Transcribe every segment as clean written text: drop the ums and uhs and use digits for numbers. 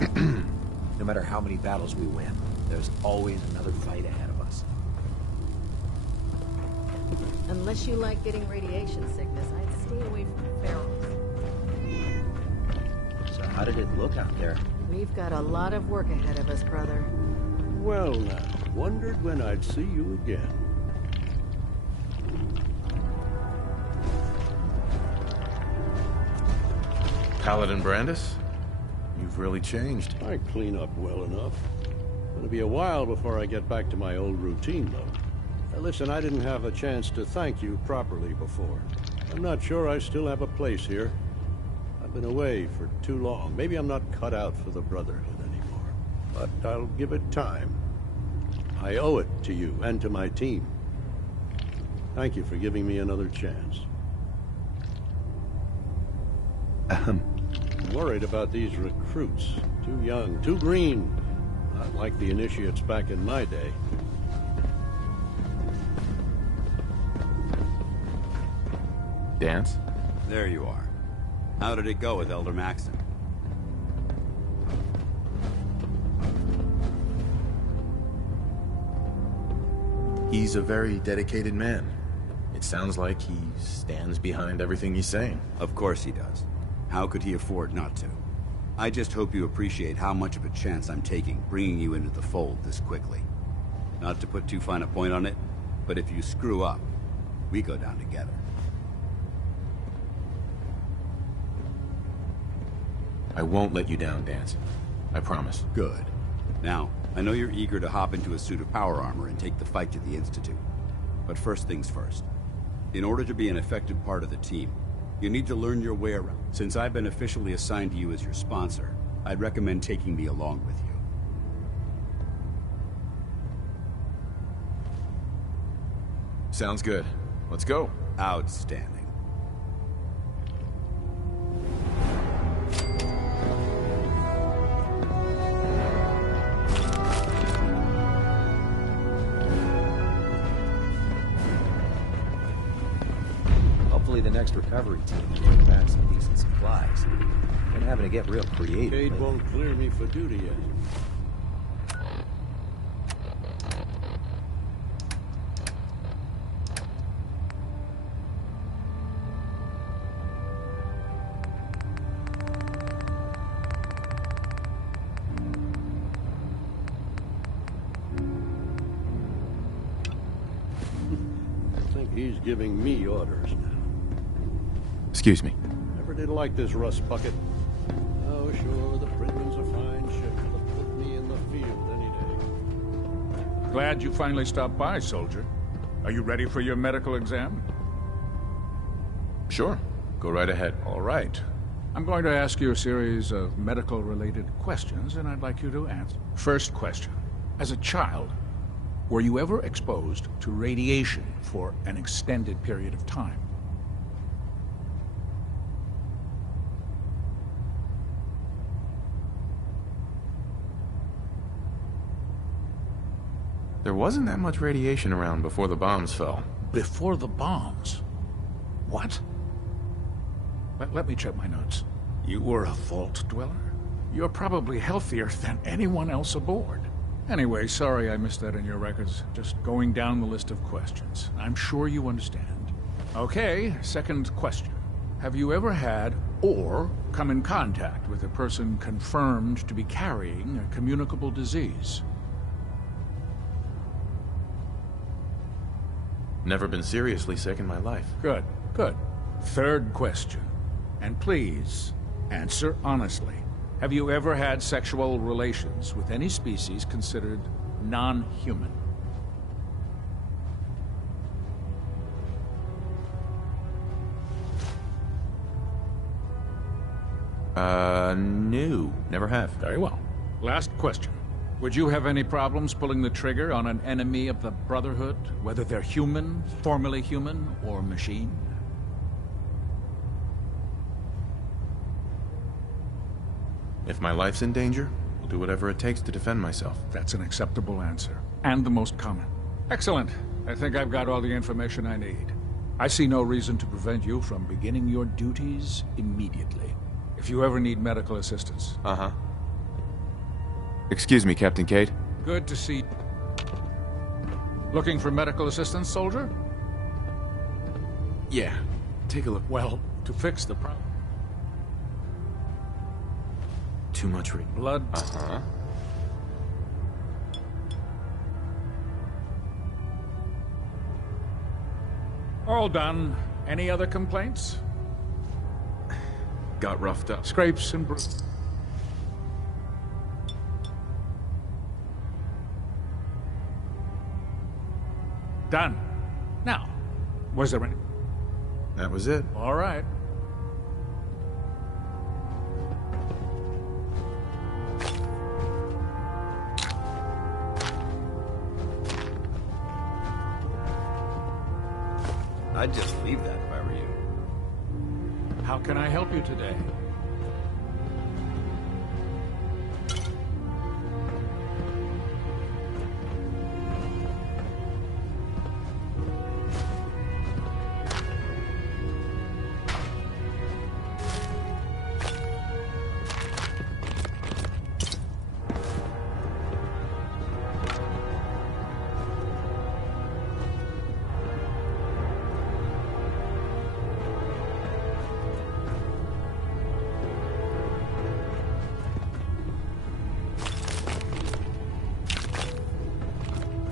No matter how many battles we win, there's always another fight ahead of us. Unless you like getting radiation sickness, I'd stay away from ferals. So how did it look out there? We've got a lot of work ahead of us, brother. Well now, wondered when I'd see you again. Paladin Brandis? You've really changed. I clean up well enough. It'll be a while before I get back to my old routine, though. Listen, I didn't have a chance to thank you properly before. I'm not sure I still have a place here. I've been away for too long. Maybe I'm not cut out for the Brotherhood anymore. But I'll give it time. I owe it to you and to my team. Thank you for giving me another chance. I'm worried about these recruits. Too young, too green. Not like the initiates back in my day. Dance? There you are. How did it go with Elder Maxon? He's a very dedicated man. It sounds like he stands behind everything he's saying. Of course he does. How could he afford not to? I just hope you appreciate how much of a chance I'm taking bringing you into the fold this quickly. Not to put too fine a point on it, but if you screw up, we go down together. I won't let you down, Dance. I promise. Good. Now, I know you're eager to hop into a suit of power armor and take the fight to the Institute. But first things first. In order to be an effective part of the team, you need to learn your way around. Since I've been officially assigned to you as your sponsor, I'd recommend taking me along with you. Sounds good. Let's go. Outstanding. Hopefully the next recovery team will bring back some decent supplies. Been having to get real creative. Cade lately. won't clear me for duty yet. I think he's giving me orders now. Excuse me. Never did like this rust bucket. Oh, sure, the Pridman's a fine ship. It'll put me in the field any day. Glad you finally stopped by, soldier. Are you ready for your medical exam? Sure. Go right ahead. All right. I'm going to ask you a series of medical-related questions, and I'd like you to answer. First question. As a child, were you ever exposed to radiation for an extended period of time? There wasn't that much radiation around before the bombs fell. Before the bombs? What? Let me check my notes. You were a Vault Dweller? You're probably healthier than anyone else aboard. Anyway, sorry I missed that in your records. Just going down the list of questions. I'm sure you understand. Okay, second question. Have you ever had or come in contact with a person confirmed to be carrying a communicable disease? Never been seriously sick in my life. Good, good. Third question. And please, answer honestly. Have you ever had sexual relations with any species considered non-human? No. Never have. Very well. Last question. Would you have any problems pulling the trigger on an enemy of the Brotherhood, whether they're human, formerly human, or machine? If my life's in danger, I'll do whatever it takes to defend myself. That's an acceptable answer, and the most common. Excellent. I think I've got all the information I need. I see no reason to prevent you from beginning your duties immediately. If you ever need medical assistance. Uh-huh. Excuse me, Captain Cade. Good to see... Looking for medical assistance, soldier? Yeah. Take a look. Well, to fix the problem... Too much Blood... Uh-huh. All done. Any other complaints? Got roughed up. Scrapes and bruises. Done. Now, was there any... That was it. All right. I'd just leave that if I were you. How can I help you today?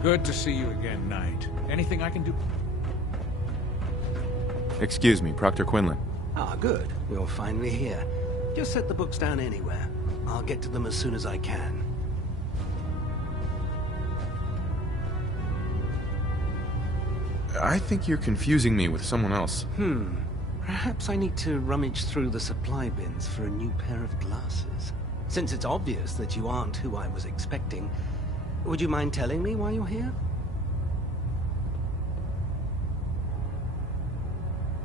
Good to see you again, Knight. Anything I can do? Excuse me, Proctor Quinlan. Ah, good. You're finally here. Just set the books down anywhere. I'll get to them as soon as I can. I think you're confusing me with someone else. Perhaps I need to rummage through the supply bins for a new pair of glasses. Since it's obvious that you aren't who I was expecting, would you mind telling me why you're here?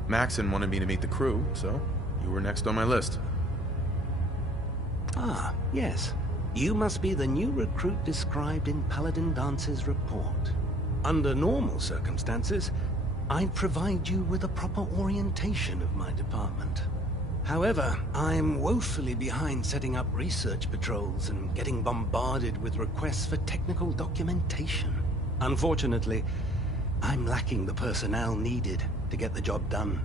Maxon wanted me to meet the crew, so you were next on my list. Ah, yes. You must be the new recruit described in Paladin Dance's report. Under normal circumstances, I'd provide you with a proper orientation of my department. However, I'm woefully behind setting up research patrols and getting bombarded with requests for technical documentation. Unfortunately, I'm lacking the personnel needed to get the job done.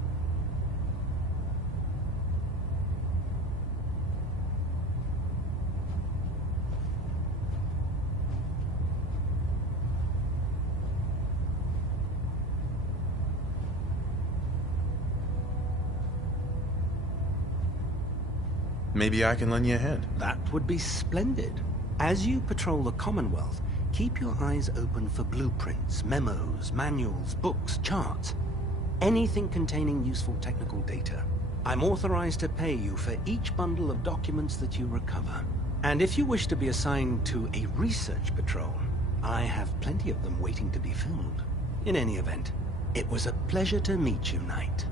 Maybe I can lend you a hand. That would be splendid. As you patrol the Commonwealth, keep your eyes open for blueprints, memos, manuals, books, charts. Anything containing useful technical data. I'm authorized to pay you for each bundle of documents that you recover. And if you wish to be assigned to a research patrol, I have plenty of them waiting to be filled. In any event, it was a pleasure to meet you, Knight.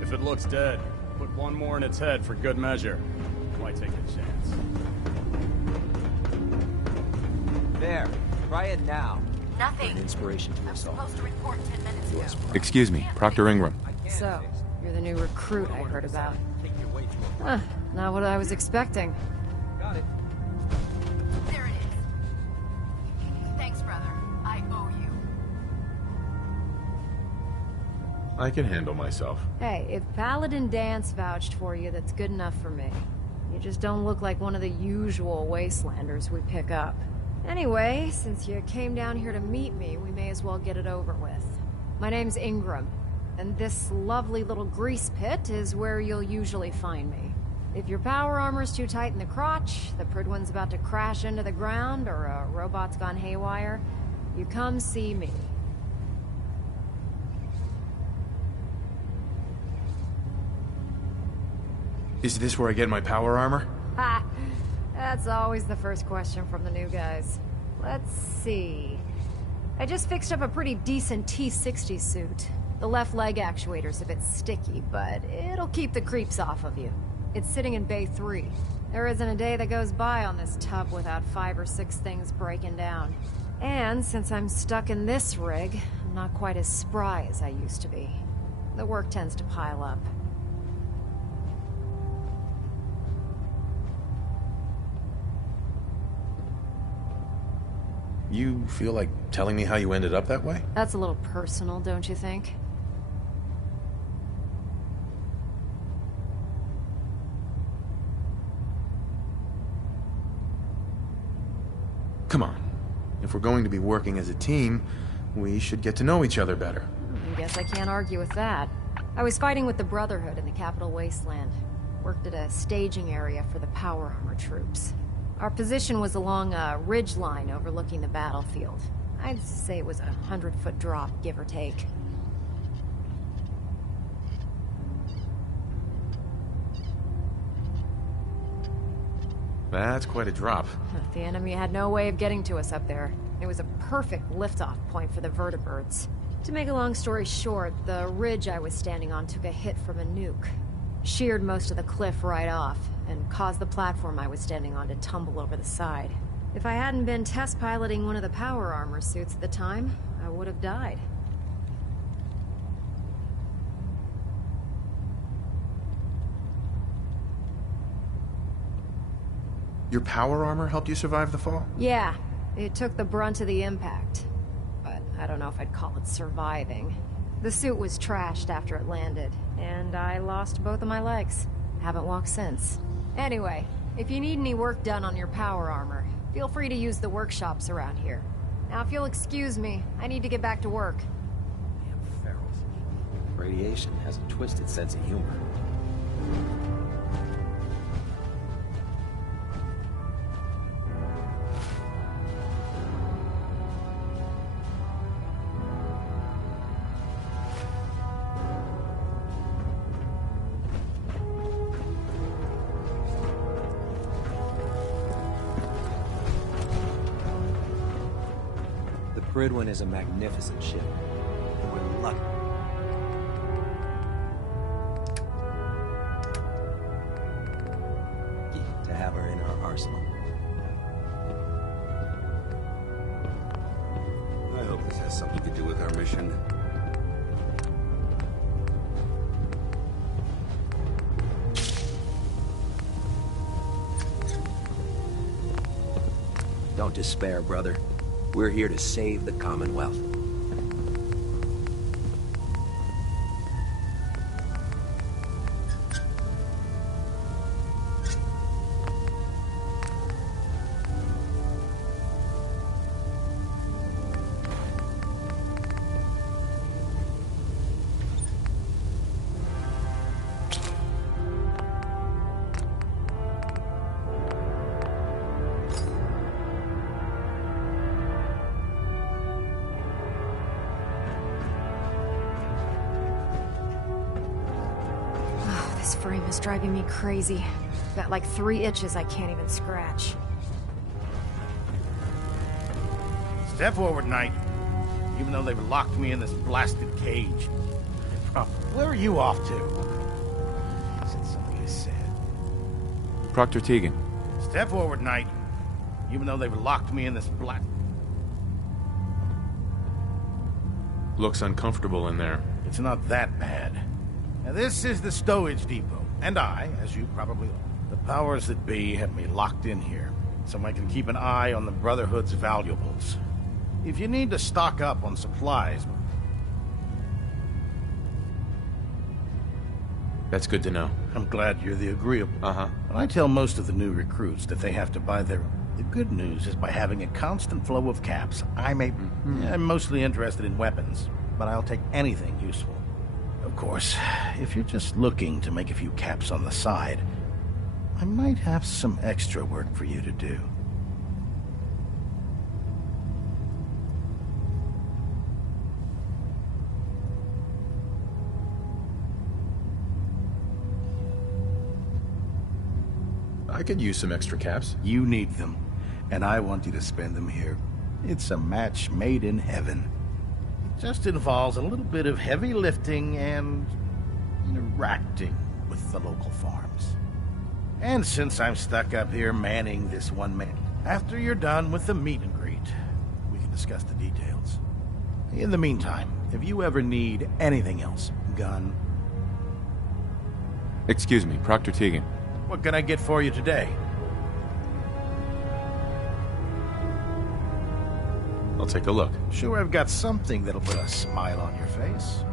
If it looks dead, put one more in its head for good measure. Why take a chance? There. Try it now. Nothing. An inspiration to I'm us all. supposed to report 10 minutes ago. Excuse me, Proctor Ingram. So, you're the new recruit I heard about. Huh, not what I was expecting. Got it. There it is. Thanks, brother. I owe you. I can handle myself. Hey, if Paladin Dance vouched for you, that's good enough for me. You just don't look like one of the usual wastelanders we pick up. Anyway, since you came down here to meet me, we may as well get it over with. My name's Ingram, and this lovely little grease pit is where you'll usually find me. If your power armor's too tight in the crotch, the Pridwen's about to crash into the ground, or a robot's gone haywire, you come see me. Is this where I get my power armor? Ha! That's always the first question from the new guys. Let's see. I just fixed up a pretty decent T-60 suit. The left leg actuator's a bit sticky, but it'll keep the creeps off of you. It's sitting in Bay 3. There isn't a day that goes by on this tub without 5 or 6 things breaking down. And since I'm stuck in this rig, I'm not quite as spry as I used to be. The work tends to pile up. You feel like telling me how you ended up that way? That's a little personal, don't you think? Come on. If we're going to be working as a team, we should get to know each other better. I guess I can't argue with that. I was fighting with the Brotherhood in the Capital Wasteland. Worked at a staging area for the power armor troops. Our position was along a ridge line overlooking the battlefield. I'd say it was a 100-foot drop, give or take. That's quite a drop. The enemy had no way of getting to us up there. It was a perfect liftoff point for the vertibirds. To make a long story short, the ridge I was standing on took a hit from a nuke. Sheared most of the cliff right off, and caused the platform I was standing on to tumble over the side. If I hadn't been test piloting one of the power armor suits at the time, I would have died. Your power armor helped you survive the fall? Yeah, it took the brunt of the impact. But I don't know if I'd call it surviving. The suit was trashed after it landed, and I lost both of my legs. Haven't walked since. Anyway, if you need any work done on your power armor, feel free to use the workshops around here. Now, if you'll excuse me, I need to get back to work. Damn ferals. Radiation has a twisted sense of humor. Prydwen is a magnificent ship, and we're lucky to have her in our arsenal. I hope this has something to do with our mission. Don't despair, brother. We're here to save the Commonwealth. This frame is driving me crazy. Got like 3 itches I can't even scratch. Step forward, Knight. Even though they've locked me in this blasted cage. Where are you off to? Said something I said. Proctor Tegan. Step forward, Knight. Even though they've locked me in this Looks uncomfortable in there. It's not that bad. Now, this is the stowage depot, and I, as you probably know, the powers that be have me locked in here, so I can keep an eye on the Brotherhood's valuables. If you need to stock up on supplies... That's good to know. I'm glad you're the agreeable. Uh-huh. But I tell most of the new recruits that they have to buy their... The good news is by having a constant flow of caps, I'm mostly interested in weapons, but I'll take anything useful. Of course, if you're just looking to make a few caps on the side, I might have some extra work for you to do. I could use some extra caps. You need them, and I want you to spend them here. It's a match made in heaven. It just involves a little bit of heavy lifting and interacting with the local farms. And since I'm stuck up here manning this one man, after you're done with the meet and greet, we can discuss the details. In the meantime, if you ever need anything else, gun, Excuse me, Proctor Tegan. what can I get for you today? I'll take a look. Sure, I've got something that'll put a smile on your face.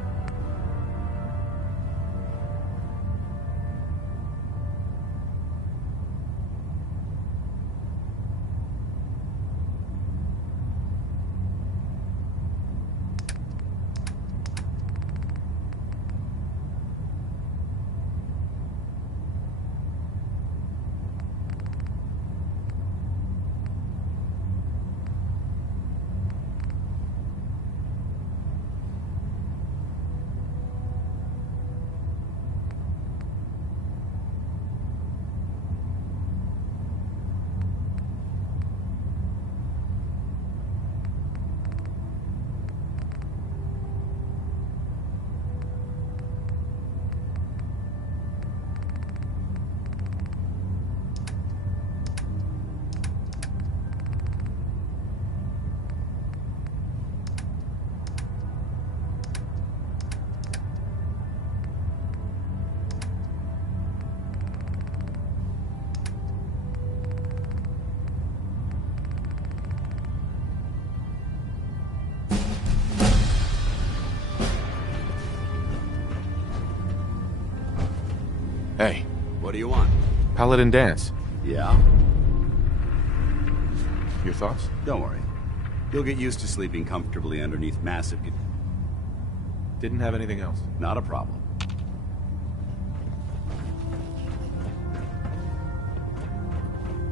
Hey, What do you want? Paladin Dance. Yeah? Your thoughts? Don't worry. You'll get used to sleeping comfortably underneath massive... Didn't have anything else. Not a problem.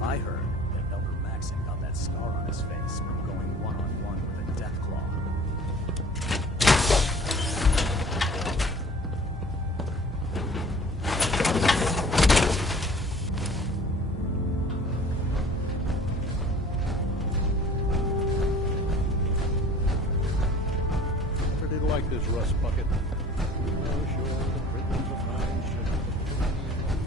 I heard that Elder Maxon got that scar on his face from going one-on-one with a Deathclaw. Pretty like this rust bucket. Oh, sure, the Britons are fine shit.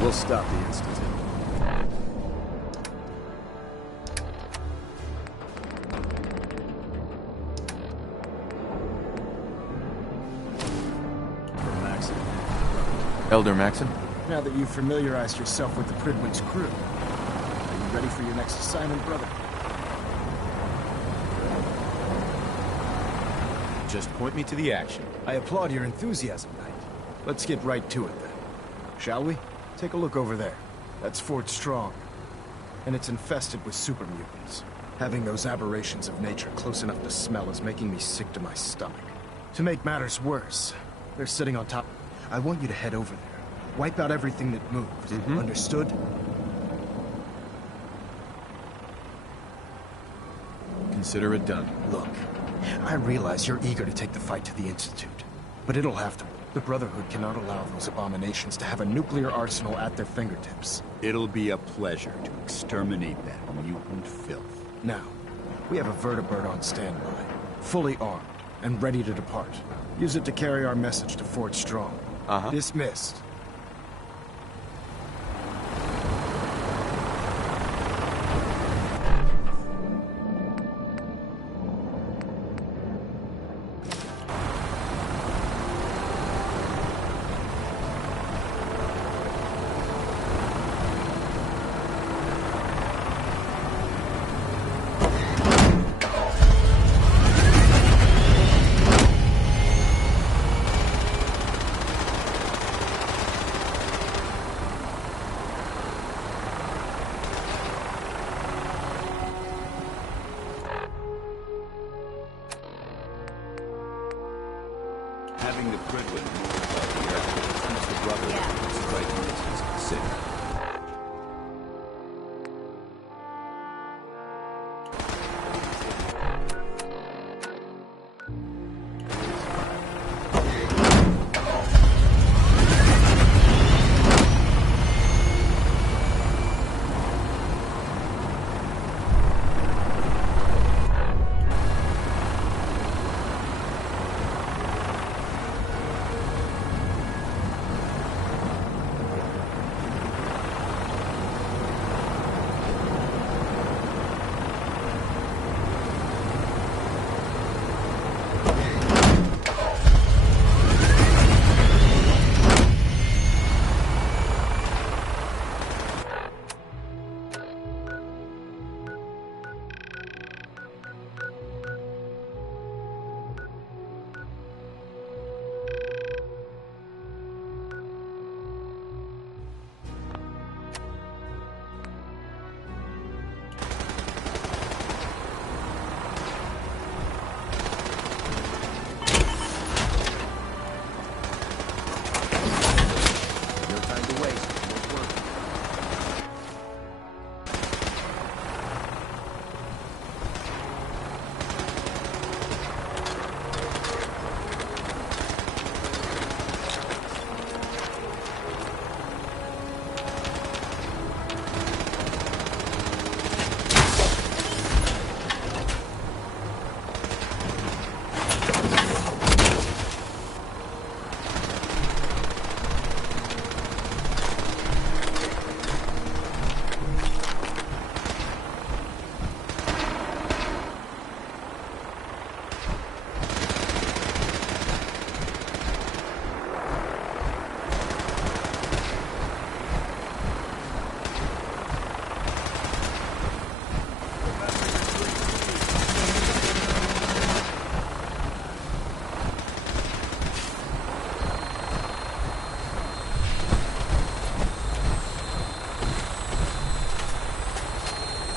We'll stop the Institute. For Maxon. Elder Maxon? Now that you've familiarized yourself with the Pridwen's crew, are you ready for your next assignment, brother? Just point me to the action. I applaud your enthusiasm, Knight. Let's get right to it, then. Shall we? Take a look over there. That's Fort Strong. And it's infested with super mutants. Having those aberrations of nature close enough to smell is making me sick to my stomach. To make matters worse, they're sitting on top. I want you to head over there. Wipe out everything that moves. Understood? Consider it done. Look, I realize you're eager to take the fight to the Institute. But it'll have to. The Brotherhood cannot allow those abominations to have a nuclear arsenal at their fingertips. It'll be a pleasure to exterminate that mutant filth. Now, we have a vertibird on standby, fully armed, and ready to depart. Use it to carry our message to Fort Strong. Dismissed. Having the Prydwen moved above the earth keeps the Brotherhood from striking distance of the city.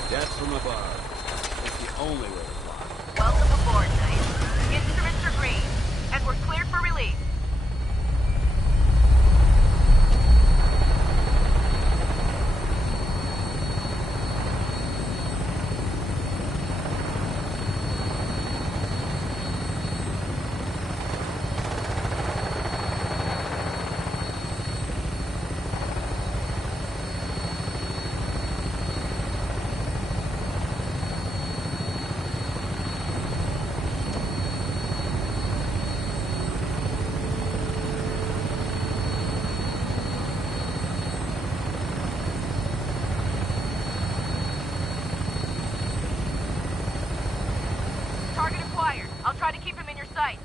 Death from above. It's the only way to fly. Welcome aboard, Knight. Instruments are green, and we're cleared for release. Target acquired. I'll try to keep him in your sight.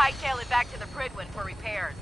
Hightail it back to the Prydwen for repairs.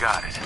Got it.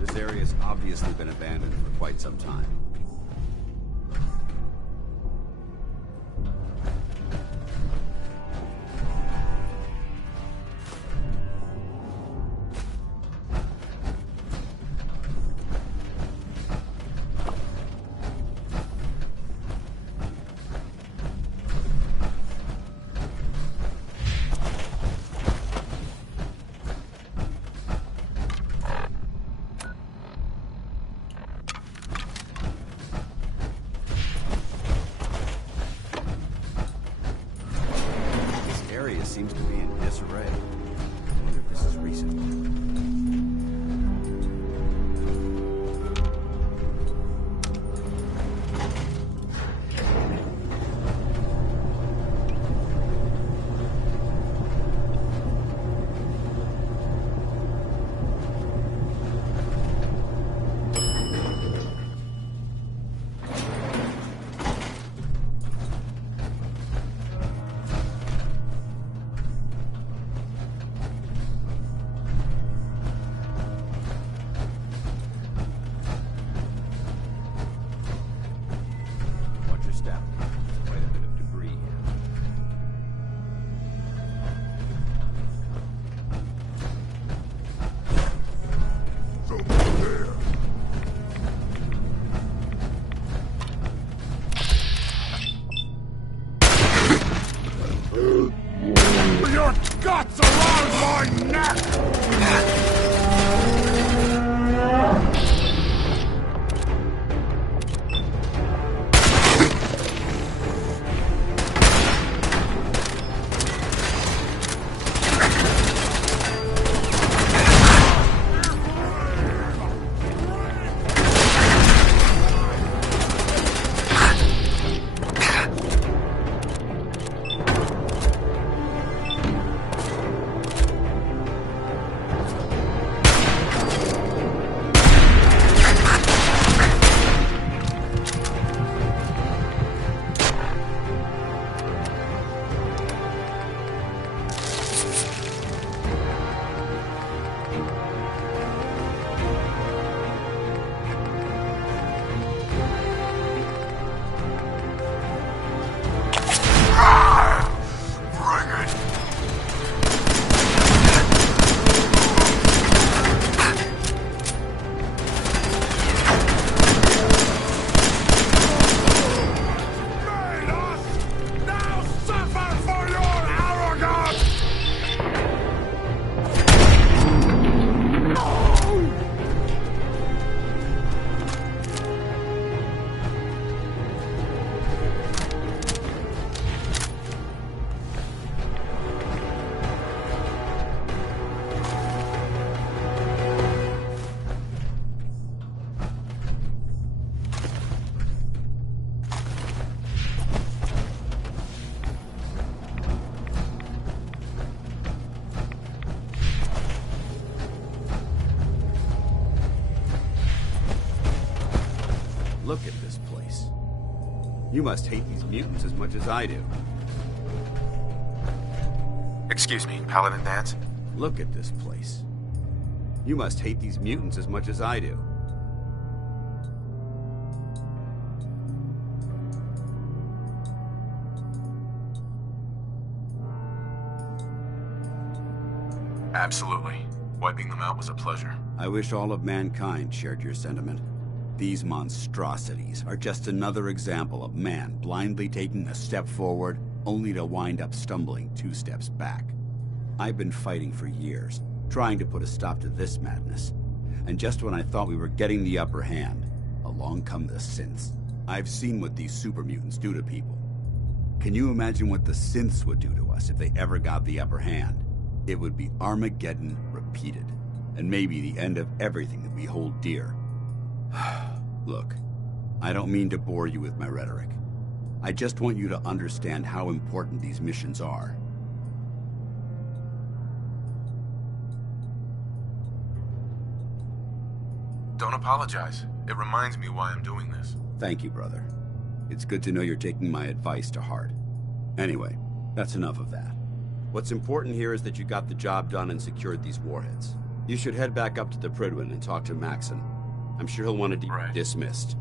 This area has obviously been abandoned for quite some time. Look at this place. You must hate these mutants as much as I do. Excuse me, Paladin Danse? Look at this place. You must hate these mutants as much as I do. Absolutely. Wiping them out was a pleasure. I wish all of mankind shared your sentiment. These monstrosities are just another example of man blindly taking a step forward, only to wind up stumbling 2 steps back. I've been fighting for years, trying to put a stop to this madness. And just when I thought we were getting the upper hand, along come the synths. I've seen what these super mutants do to people. Can you imagine what the synths would do to us if they ever got the upper hand? It would be Armageddon repeated, and maybe the end of everything that we hold dear. Look, I don't mean to bore you with my rhetoric. I just want you to understand how important these missions are. Don't apologize. It reminds me why I'm doing this. Thank you, brother. It's good to know you're taking my advice to heart. Anyway, that's enough of that. What's important here is that you got the job done and secured these warheads. You should head back up to the Prydwen and talk to Maxson. I'm sure he'll want to be dismissed.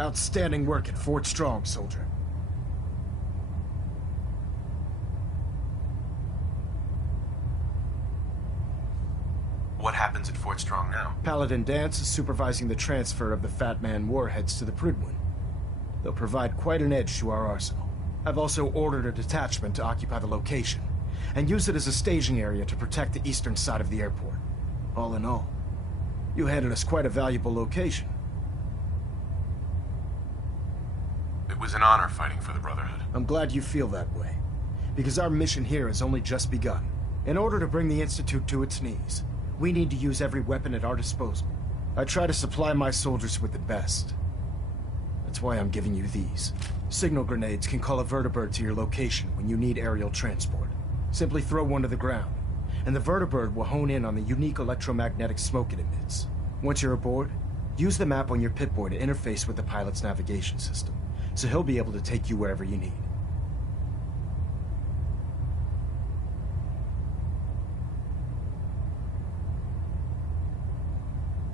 Outstanding work at Fort Strong, soldier. What happens at Fort Strong now? Paladin Danse is supervising the transfer of the Fat Man warheads to the Prydwen. They'll provide quite an edge to our arsenal. I've also ordered a detachment to occupy the location, and use it as a staging area to protect the eastern side of the airport. All in all, you handed us quite a valuable location. It was an honor fighting for the Brotherhood. I'm glad you feel that way, because our mission here has only just begun. In order to bring the Institute to its knees, we need to use every weapon at our disposal. I try to supply my soldiers with the best. That's why I'm giving you these. Signal grenades can call a vertibird to your location when you need aerial transport. Simply throw one to the ground, and the vertibird will hone in on the unique electromagnetic smoke it emits. Once you're aboard, use the map on your Pip-Boy to interface with the pilot's navigation system, so he'll be able to take you wherever you need.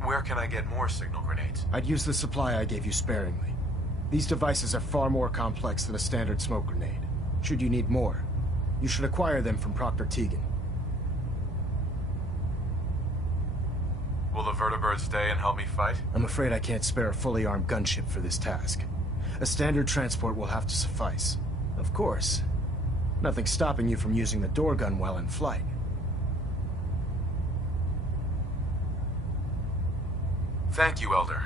Where can I get more signal grenades? I'd use the supply I gave you sparingly. These devices are far more complex than a standard smoke grenade. Should you need more, you should acquire them from Proctor Tegan. Will the vertibird stay and help me fight? I'm afraid I can't spare a fully armed gunship for this task. A standard transport will have to suffice. Of course, nothing's stopping you from using the door gun while in flight. Thank you, Elder.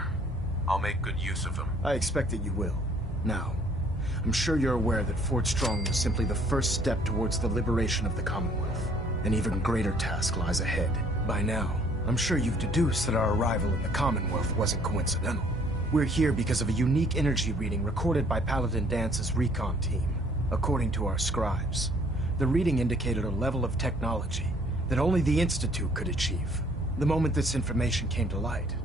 I'll make good use of them. I expect that you will. Now, I'm sure you're aware that Fort Strong was simply the first step towards the liberation of the Commonwealth. An even greater task lies ahead. By now, I'm sure you've deduced that our arrival in the Commonwealth wasn't coincidental. We're here because of a unique energy reading recorded by Paladin Dance's recon team. According to our scribes, the reading indicated a level of technology that only the Institute could achieve. The moment this information came to light,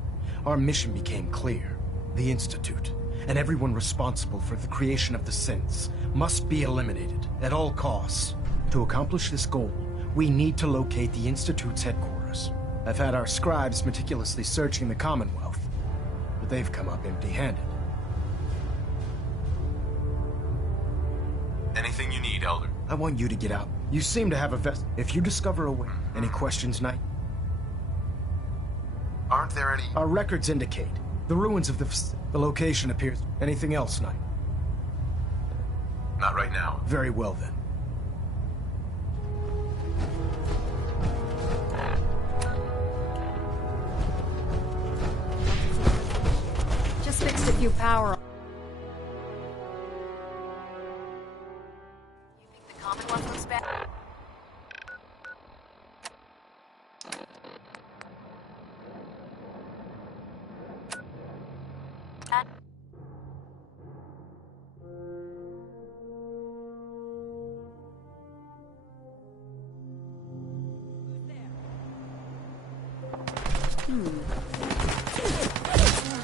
our mission became clear. The Institute, and everyone responsible for the creation of the synths, must be eliminated at all costs. To accomplish this goal, we need to locate the Institute's headquarters. I've had our scribes meticulously searching the Commonwealth, but they've come up empty-handed. Anything you need, Elder. I want you to get out. You seem to have a vest. If you discover a way, any questions, Knight? Aren't there any... Our records indicate the ruins of the location appears. Anything else, Knight? Not right now. Very well, then. Just fixed a few power. You think the Commonwealth was bad?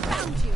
Found you.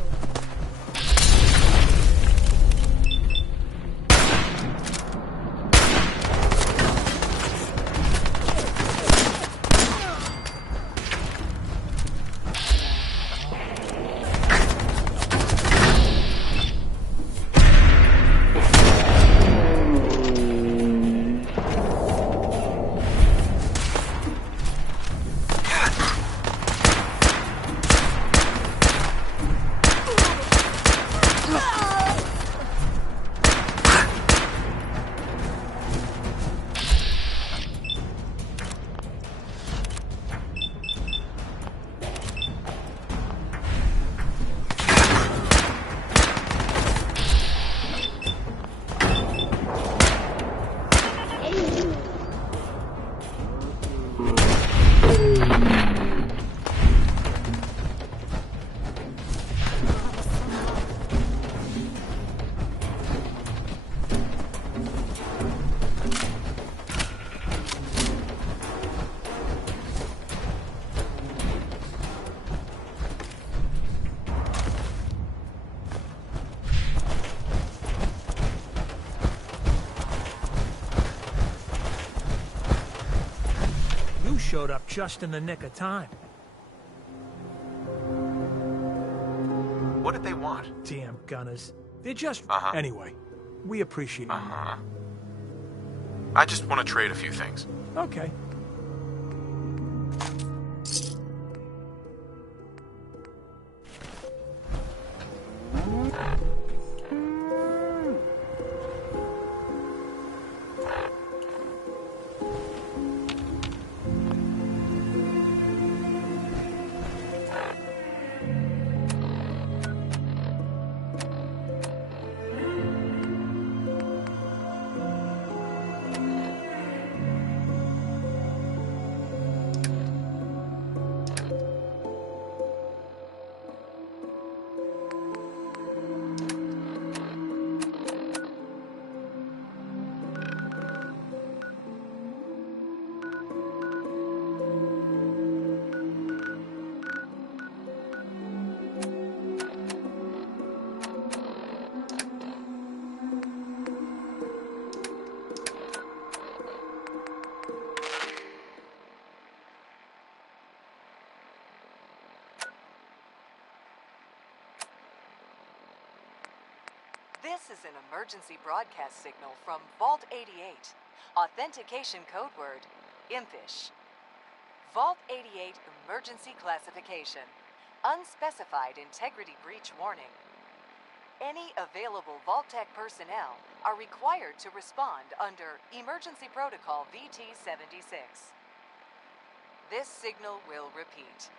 Showed up just in the nick of time. What did they want? Damn gunners. They're just... Uh-huh. Anyway, we appreciate it. Uh-huh. I just want to trade a few things. Okay. This is an emergency broadcast signal from Vault 88. Authentication code word, Impish. Vault 88 emergency classification. Unspecified integrity breach warning. Any available Vault-Tec personnel are required to respond under Emergency Protocol VT-76. This signal will repeat.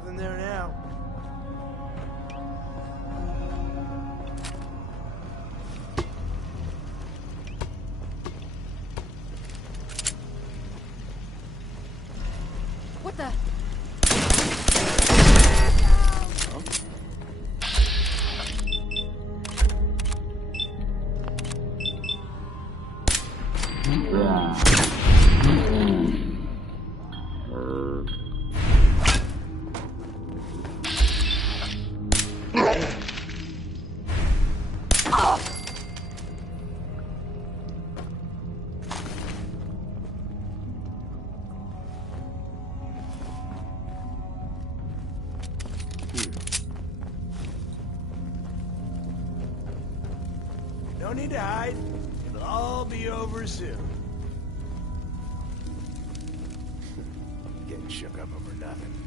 Nothing there now. What the? No need to hide. It'll all be over soon. Getting shook up over nothing.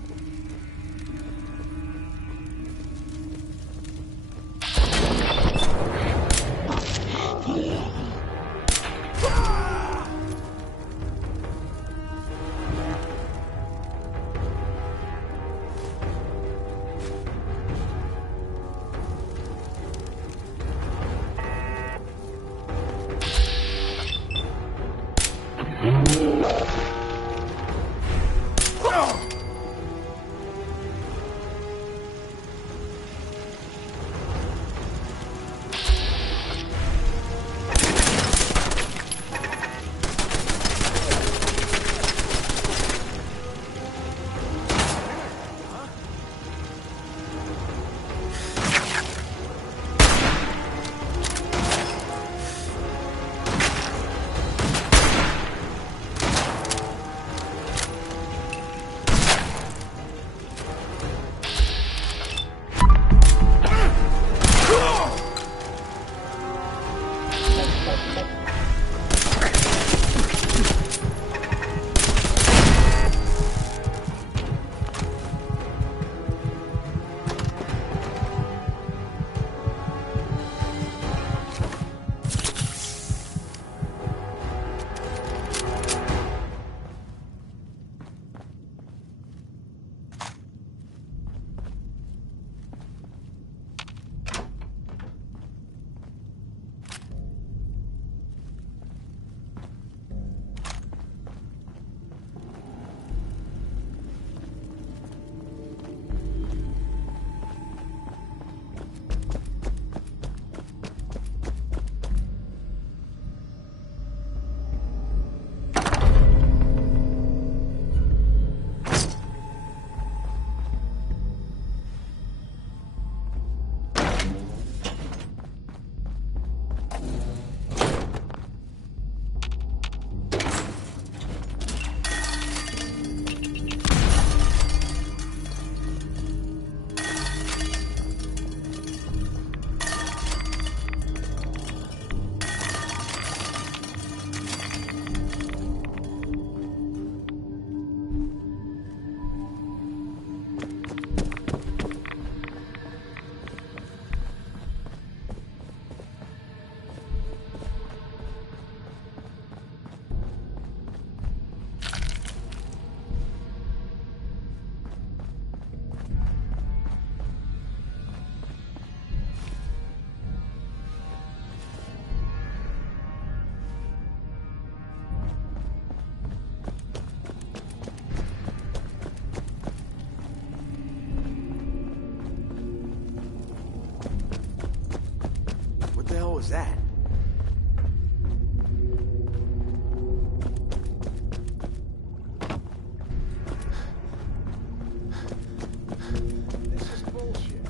was that? This is bullshit.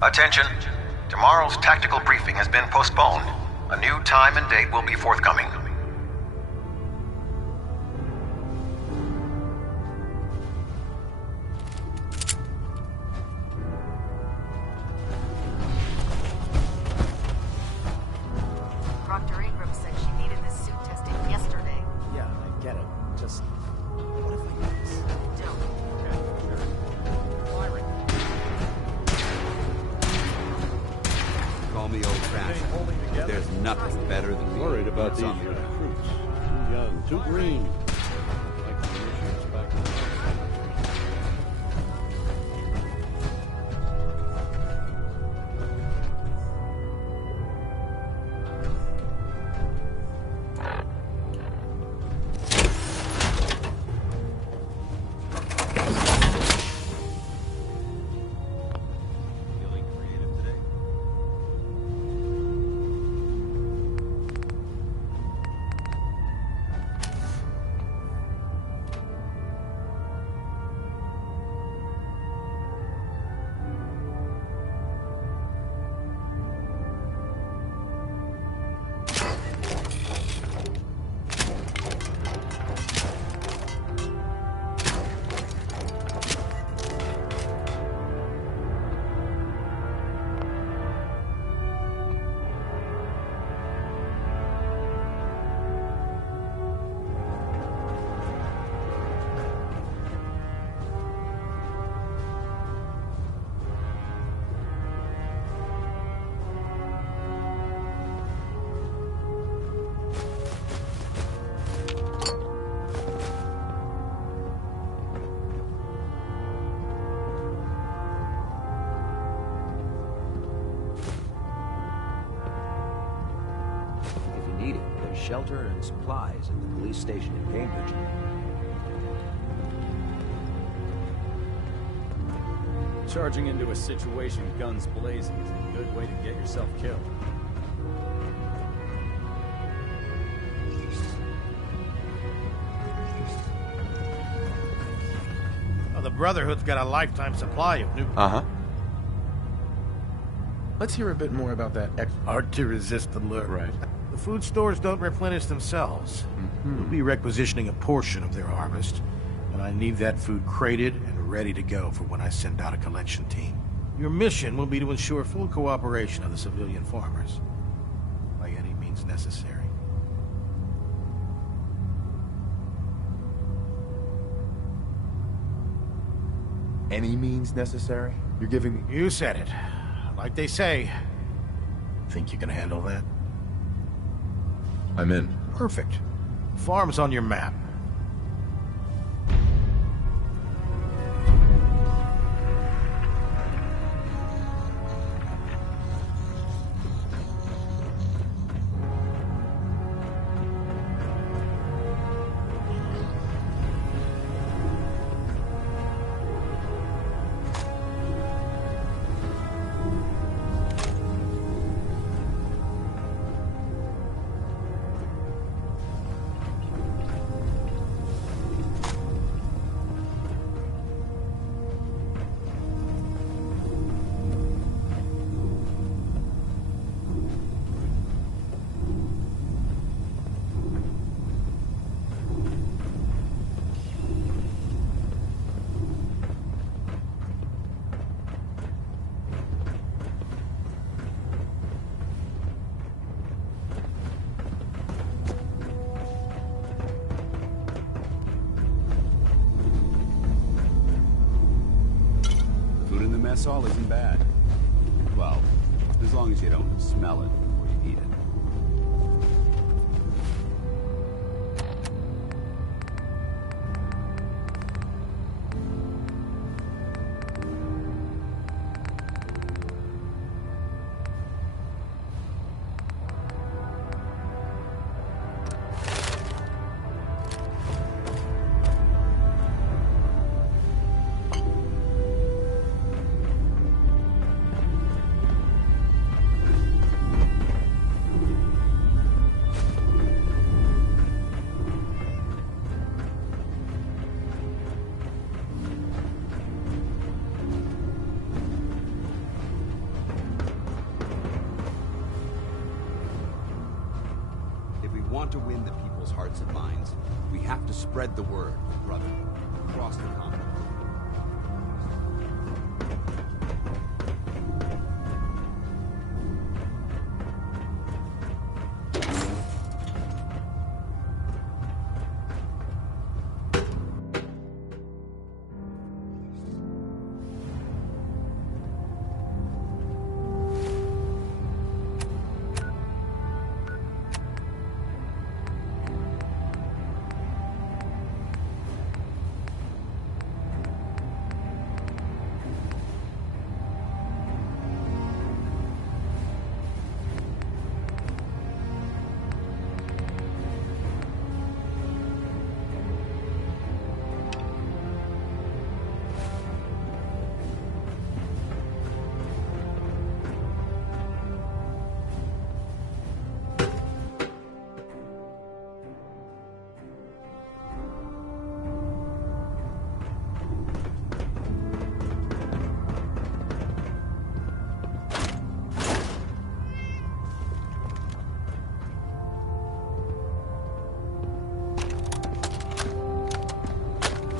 Attention. Tomorrow's tactical briefing has been postponed. A new time and date will be forthcoming. Proctor Ingram said she needed this suit testing yesterday. Yeah, I get it. Just... what if I do this? Don't. Call me old-fashioned, but there's nothing better than being Worried about these on the ground. recruits. Too young, too green. Like the initiates back in the day. Feeling creative today? If you need it, there's shelter and supplies at the police station in Cambridge. Charging into a situation guns blazing is a good way to get yourself killed. Oh, the Brotherhood's got a lifetime supply of new... Uh-huh. Let's hear a bit more about that Hard to resist the lure. Right. The food stores don't replenish themselves. We'll be requisitioning a portion of their harvest, and I need that food crated and ready to go for when I send out a collection team. Your mission will be to ensure full cooperation of the civilian farmers, by any means necessary. Any means necessary? You're giving me... You said it. Like they say. Think you can handle that? I'm in. Perfect. Farm's on your map. Mess hall isn't bad. Well, as long as you don't smell it before you eat it. hearts and minds. We have to spread the word, brother, across the continent.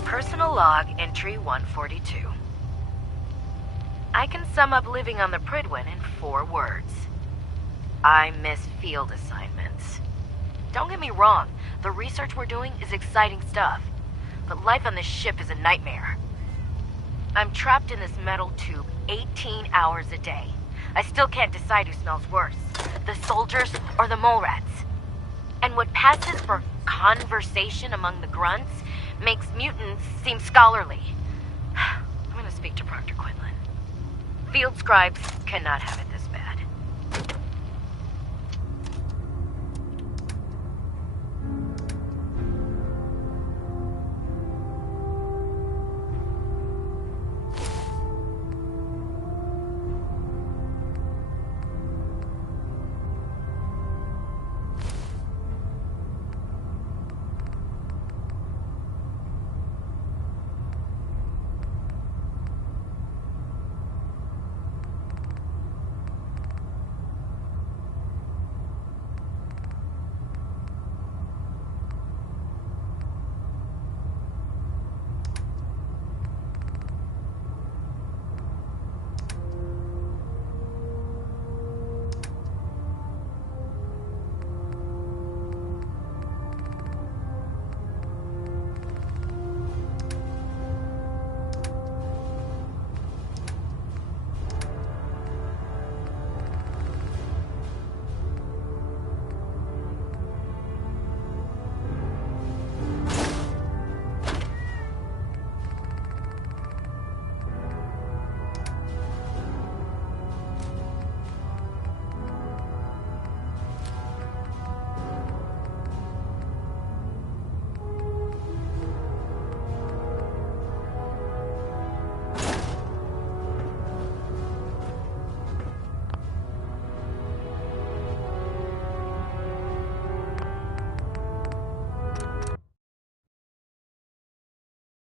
Personal log entry 142. I can sum up living on the Prydwen in 4 words. I miss field assignments. Don't get me wrong, the research we're doing is exciting stuff, but life on this ship is a nightmare. I'm trapped in this metal tube 18 hours a day. I still can't decide who smells worse, the soldiers or the mole rats. And what passes for conversation among the grunts makes mutants seem scholarly. I'm gonna speak to Proctor Quinlan. Field scribes cannot have it this